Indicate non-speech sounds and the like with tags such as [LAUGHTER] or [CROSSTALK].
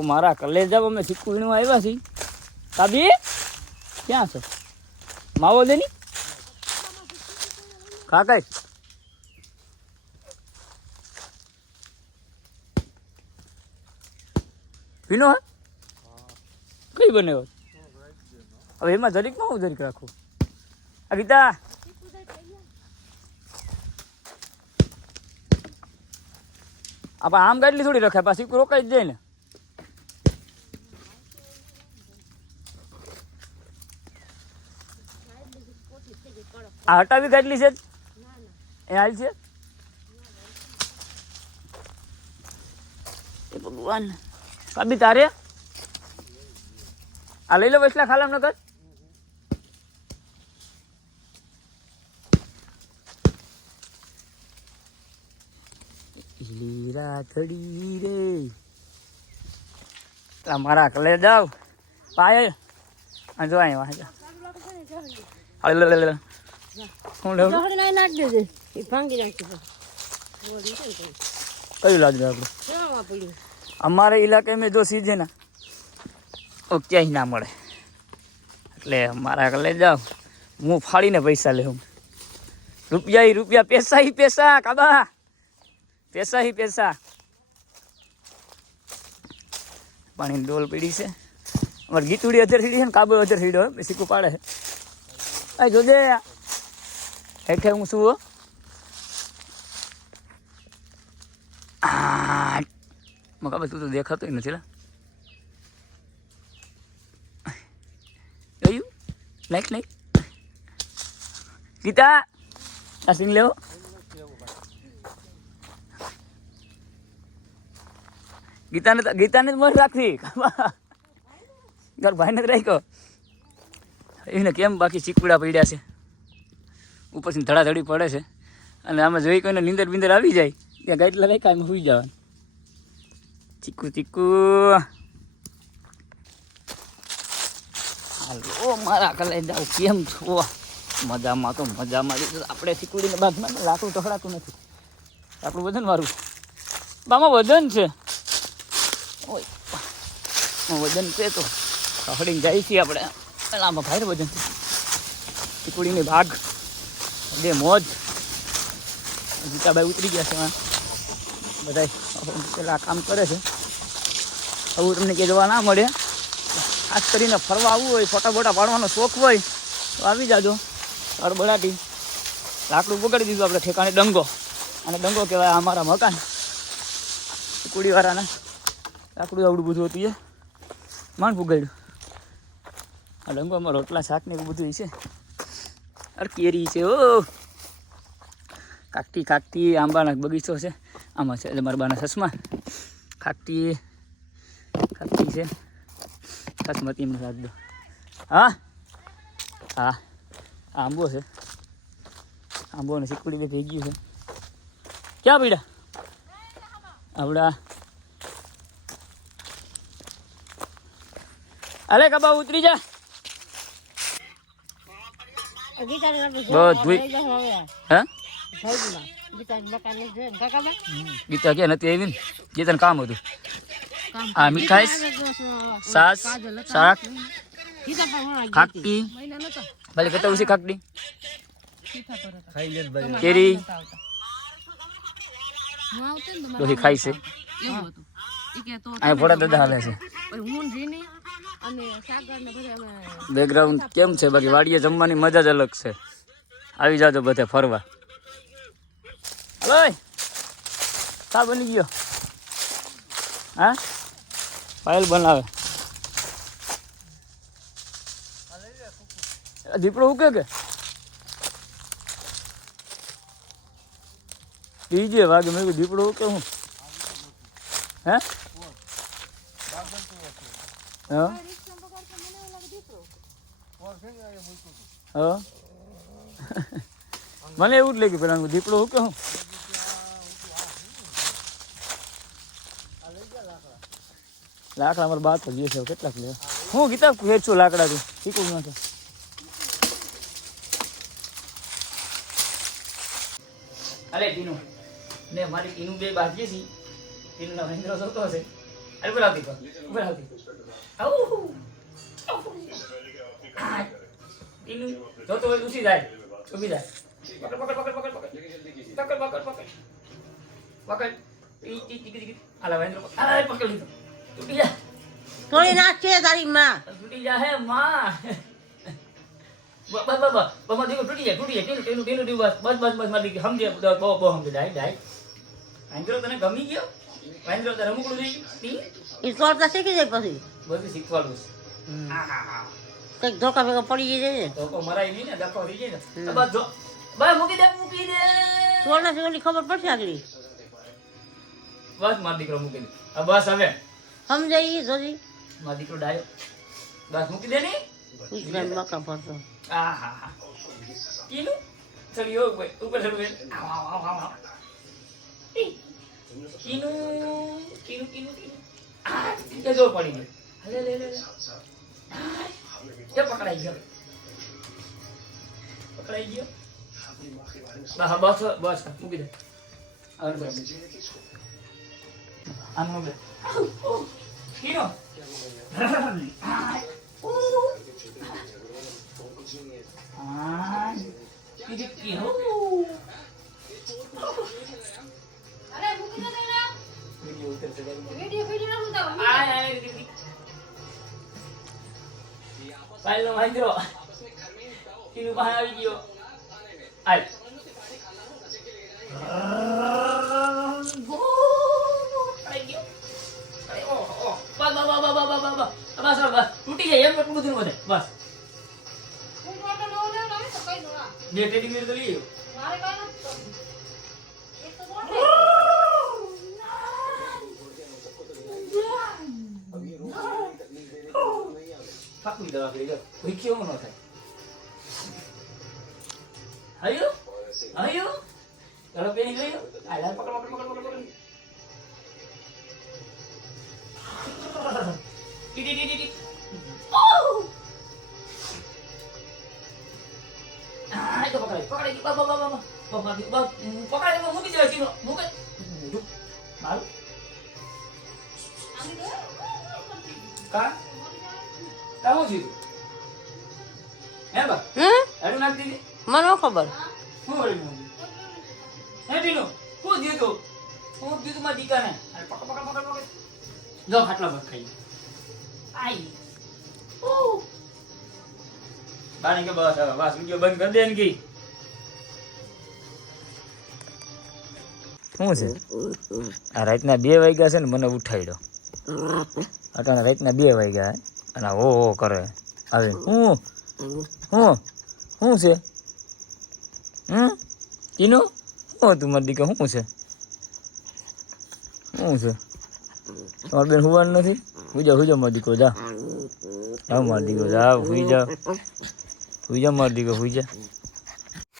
ઓ મારા કલેજા અમે સિક્કુ વીણવા આવ્યા છીએ. તાબી, ક્યાં છે? માવો દેની કાકાઈ પીનો હા? કઈ બને હવે એમાં જરીકમાં હું જરીક રાખું. આ ગીતા. આપણે આમ ગાડલી થોડી રખાય, પાછી રોકાઈ જ જાય ને. આ હટાવી કાઢલી છે? એ હાલ છે? એ ભગવાન. કાબી તારે? આ લઈ લો વૈસલા ખાલામ નગર લીરા થડી રે. તમારા મારા કલે જાવ. પાયલ. જો અહીં વાંચો હાલ લે લે લે હું લેવું લહણ નાઈ નાખી દેજે એ ભાંગી નાખી દે ઓલી છે ને કઈ. કયું લાગ્યું આપણે ક્યાં પડ્યું અમારે ઇલાકે મેં જો સીજે ને ઓ ક્યાંય ના મળે. એટલે મારા કલે જાવ હું ફાડીને પૈસા લેવું રૂપિયા ઈ રૂપિયા પૈસા હી પૈસા કાબા. પૈસા હી પૈસા. પાણીની ડોલ પીડી છે. અમારે ગીતુડી અત્યારે સીડી છે ને કાબુ અત્યારે સીડો હોય સિક્કો પાડે છે. આ જોજે હેઠે હું આ મકા તું તો દેખાતોય નથી લા. ગયું લાઈક લાઈક ગીતા, આ સિંગ લેવો. ગીતાને ગીતાને મન રાખવી [LAUGHS] તાર ભાઈને જ રાખ્યો. એને કેમ બાકી ચીકુડા પડ્યા છે? ઉપરથી ધડાધડી પડે છે. અને આમાં જોઈ કોઈને નીંદર બિંદર આવી જાય, ત્યાં ગાઈટ લગાવી કાંઈ સુઈ જવાનું. ચીકુ ચીકુ. હાલો, મારા કલાઈ જાઉં કેમ છો? મજામાં તો મજામાં. આપણે ચીકુડીને બાદમાં લાકડું ટકડાતું નથી. આપણું વજન મારું બામાં વજન છે. ઓય વજન છે તો. ખવડીને જાય છીએ આપણે. આમાં ભાઈ વજન છે. ચીકુડીની ભાગ. બે મોજ. ગીતાભાઈ ઉતરી ગયા છે બધા પેલા કામ કરે છે. આવું તમને કે જોવા ના મળે. ખાસ કરીને ફરવા આવવું હોય, ફોટા ફોટા પાડવાનો શોખ હોય, તો આવી જાજો. બળાટી લાકડું બગાડી દીધું આપણે ઠેકાણે ડંગો. અને ડંગો કહેવાય અમારા મકાન. કુડીવાળાના લાકડું આવડું બધું હતું એ. માંડ પુગાડ્યું આ ડંગોમાં રોટલા શાક ને એવું બધું છે. અરે છે ઓ કાકતી કાકતી આંબાના બગીચો છે. આમાં છે, એટલે મારા બાના સસમા ખાકટી ખાકટી છે. ખસમતી એમને રાખ દો. હા? હા. આંબો છે. આંબો ને શીકુડી બે થઈ ગયું છે. ક્યાં પીડા? આવડા. અરે કબા ઉતરી જા. હવે. હે? ગીતા કે નથી આવી ને? તને કામ હતું. આ સ- સાસ શાક. ખાકટી ભલે કહેતા ઉસી ખાકટી હતા. કેરી. ડોહી મારા છે. એવું હતું. ઈ કે અહીંયા ભોળા દાદા હાલે છે. પછી હું ને રીની અને સાગર ને બધા અમે બેકગ્રાઉન્ડ કેમ છે? બાકી વાડીએ જમવાની મજા જ અલગ છે. આવી જાજો બધે ફરવા. હલો શા બની ગયો. હા? પાયલ બનાવે. આ દીપડો ઉકે કે? બીજે વાગે મેં કીધું દીપડો ઉકે હું. હે? હા? હા? મને એવું જ લાગ્યું પેલા દીપડો હું કહું? લાકડા મારે બાદ તો છે કેટલાક લે. હું ગીતા વેચું લાકડા તું? શીખું નથી અરે ટીનુ ને મારી ટીનુ બે બાકી છે ટીનુના મહેન્દ્ર જોતો હશે. અરે ઉપર આવતી ઉપર ટીનું જોતો હોય તો જાય. ઊભી જાય પકડ પકડ પકડ પકડ પકડ. પકડ પકડ પકડ. પકડ. ઈ ઈ ઈ ઈ આલા વાંદરો આ પકડ. લીધો. તૂટી જા. તોડી નાખશે તારી માં. તૂટી જા હે માં. બસ બસ બસ બસ બસ દીકરો તૂટી જાય તૂટી જાય. ટીનું ટીનું ટીનું ટીનું બસ બસ બસ મારી સમજે બહુ બહુ સમજે. વાંદરો તને ગમી ગયો? વાંદરો તને રમકડું થઈ તોડતા શીખી જાય પછી. બધું શીખવાડું છે. આ હા હા. કંઈક ધોકા ભેગા પડી જાય ને તો મરાય નહીં ને દખો થઈ જાય ને બસ જો બસ મૂકી દે મૂકી દે તોડના થી ઓલી ખબર પડશે આગળ બસ માર દીકરો મૂકી દે આ બસ હવે સમજાઈ જોજી માર દીકરો ડાયો બસ મૂકી દે ને ગુજરાત મકા ભરતો આ હા હા કીનું ચડ્યો ઉપર ઉપર ચડવું આવ આવ આવ આવ કીનું કીનું કીનું કીનું આ જો પડી ગયો લે લે લે Ya pakai lagi. Pakai lagi. Nah, bahasa bahasa mungkin deh. Anu deh. Anu deh. Ini પાયલનો વાંદરો તીનું પાણી આવી ગયો આય તૂટી જાય એમ એટલું બધું બધે બસ જે ટેડી તો લઈ આવ્યો ફાકું દવા કરી દો કોઈ કેવું ન થાય આયુ આયુ ચાલો પેલી ગયો આ લાલ પકડ પકડ પકડ પકડ પકડ ટી ટી ટી ટી ટી ઓહ આ તો પકડાય પકડાય બા બા બા બા બા બા બા પકડાય મૂકી દે ટીનો મૂકે મારું કા કામો છે? હે બા? હે? અરે નાખ દીધી મને ખબર. હું વળી નાખી હે ટીનો હું દીધો હું દીધું મારા દીકાને? અરે પકડ પકડ પકડ પકડ. જો ખાટલા પર ખાઈ આઈ. ઓ બાને કે બસ હવે બસ વિડિયો બંધ કરી દે ને કી શું છે? આ રાતના બે વાગ્યા છે ને મને ઉઠાડ્યો અટાણે રાતના બે વાગ્યા અને ઓ હો હો કરે. આવી. હું? હું? શું છે? હમ? ટીનો શું તું મારી દીકરા શું છે? શું છે? તમારે બેન હુવાનું નથી? હુઈ જાઓ હુઈ જાઓ મારો દીકરો, જા. જાઓ મારી દીકરો, જા, હુઈ જાઓ. હુઈ જાઓ મારી દીકરો, હુઈ જા.